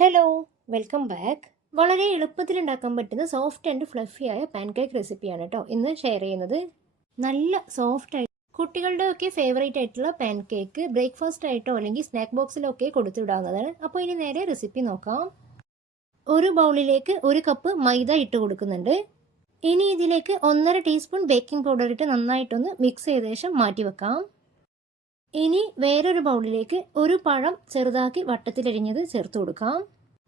Hello welcome back വളരെ എളുപ്പത്തിൽ ഉണ്ടാക്കാൻ പറ്റുന്ന സോഫ്റ്റ് ആൻഡ് ഫ്ലഫി ആയ പാൻകേക്ക് റെസിപ്പിയാണ് കേട്ടോ ഇന്ന് ഷെയർ ചെയ്യുന്നത് നല്ല സോഫ്റ്റ് ആയിട്ട് കുട്ടികളുടെ ഒക്കെ ഫേവറേറ്റ് ആയിട്ടുള്ള പാൻകേക്ക് ബ്രേക്ക്ഫാസ്റ്റ് ആയിട്ടോ അല്ലെങ്കിൽ സ്നാക്ക് ബോക്സിലൊക്കെ കൊടുത്തുവിടാവുന്നതാണ് അപ്പോൾ ഇനി നേരെ റെസിപ്പി നോക്കാം. ഒരു ബൗളിലേക്ക് ഒരു കപ്പ് മൈദ ഇട്ട് കൊടുക്കുന്നുണ്ട്. ഇനി ഇതിലേക്ക് ഒന്നര ടീസ്പൂൺ ബേക്കിംഗ് പൗഡർ ഇട്ട് നന്നായിട്ടൊന്ന് മിക്സ് ചെയ്ത ശേഷം മാറ്റി വെക്കാം ഇനി വേറൊരു ബൗളിലേക്ക് ഒരു പഴം ചെറുതാക്കി വട്ടത്തിലരിഞ്ഞത് ചേർത്ത് കൊടുക്കാം.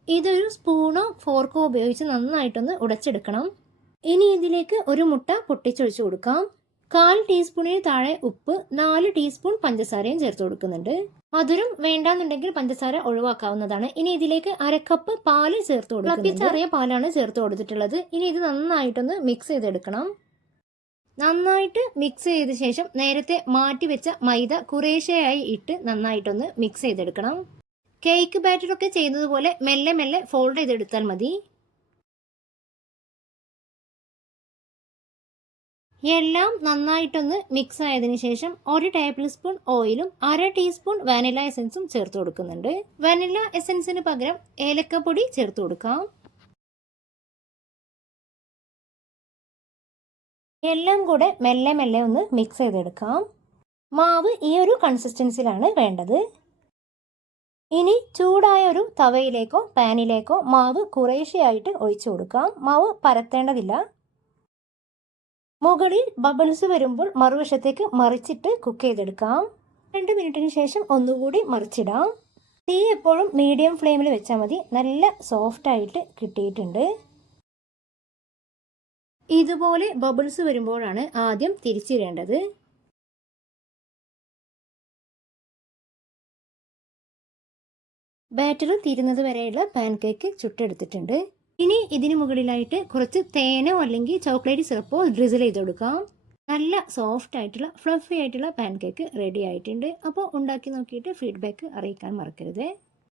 ഇതൊരു സ്പൂണോ ഫോർക്കോ ഉപയോഗിച്ച് നന്നായിട്ടൊന്ന് ഉടച്ചെടുക്കണം. ഇനി ഇതിലേക്ക് ഒരു മുട്ട പൊട്ടിച്ചൊഴിച്ചു കൊടുക്കാം. കാൽ ടീസ്പൂണിന് താഴെ ഉപ്പ് നാല് ടീസ്പൂൺ പഞ്ചസാരയും ചേർത്ത് കൊടുക്കുന്നുണ്ട്. മധുരം വേണ്ടാന്നുണ്ടെങ്കിൽ പഞ്ചസാര ഒഴിവാക്കാവുന്നതാണ്. ഇനി ഇതിലേക്ക് അരക്കപ്പ് പാൽ ചേർത്ത് കൊടുക്കും പാലാണ് ചേർത്ത് കൊടുത്തിട്ടുള്ളത്. ഇനി ഇത് നന്നായിട്ടൊന്ന് മിക്സ് ചെയ്തെടുക്കണം. നന്നായിട്ട് മിക്സ് ചെയ്ത ശേഷം നേരത്തെ മാറ്റി വെച്ച മൈദ കുറേശ്ശെയായി ഇട്ട് നന്നായിട്ടൊന്ന് മിക്സ് ചെയ്തെടുക്കണം. കേക്ക് ബാറ്റർ ഒക്കെ ചെയ്യുന്നതുപോലെ മെല്ലെ മെല്ലെ ഫോൾഡ് ചെയ്തെടുത്താൽ മതി. എല്ലാം നന്നായിട്ടൊന്ന് മിക്സ് ആയതിനു ശേഷം ഒരു ടേബിൾ സ്പൂൺ ഓയിലും അര ടീസ്പൂൺ വാനില എസൻസും ചേർത്ത് കൊടുക്കുന്നുണ്ട്. വാനില എസൻസിന് പകരം ഏലക്കപ്പൊടി ചേർത്ത് കൊടുക്കാം. എല്ലാം കൂടെ മെല്ലെ മെല്ലെ ഒന്ന് മിക്സ് ചെയ്തെടുക്കാം. മാവ് ഈ ഒരു കൺസിസ്റ്റൻസിലാണ് വേണ്ടത്. ഇനി ചൂടായ ഒരു തവയിലേക്കോ പാനിലേക്കോ മാവ് കുറേശ്ശെയായിട്ട് ഒഴിച്ചു കൊടുക്കാം. മാവ് പരത്തേണ്ടതില്ല. മുകളിൽ ബബിൾസ് വരുമ്പോൾ മറുവശത്തേക്ക് മറിച്ചിട്ട് കുക്ക് ചെയ്തെടുക്കാം. രണ്ട് മിനിറ്റിന് ശേഷം ഒന്നുകൂടി മറിച്ചിടാം. തീ എപ്പോഴും മീഡിയം ഫ്ലെയിമിൽ വെച്ചാൽ മതി. നല്ല സോഫ്റ്റായിട്ട് കിട്ടിയിട്ടുണ്ട്. ഇതുപോലെ ബബിൾസ് വരുമ്പോഴാണ് ആദ്യം തിരിച്ചിടേണ്ടത്. ബാറ്റർ തീരുന്നത് വരെയുള്ള പാൻകേക്ക് ചുട്ടെടുത്തിട്ടുണ്ട്. ഇനി ഇതിന് മുകളിലായിട്ട് കുറച്ച് തേനോ അല്ലെങ്കിൽ ചോക്ലേറ്റ് സിറപ്പോ ഡ്രിസിൽ ചെയ്ത് കൊടുക്കാം. നല്ല സോഫ്റ്റ് ആയിട്ടുള്ള ഫ്ലഫി ആയിട്ടുള്ള പാൻകേക്ക് റെഡി ആയിട്ടുണ്ട്. അപ്പോൾ ഉണ്ടാക്കി നോക്കിയിട്ട് ഫീഡ്ബാക്ക് അറിയിക്കാൻ മറക്കരുത്.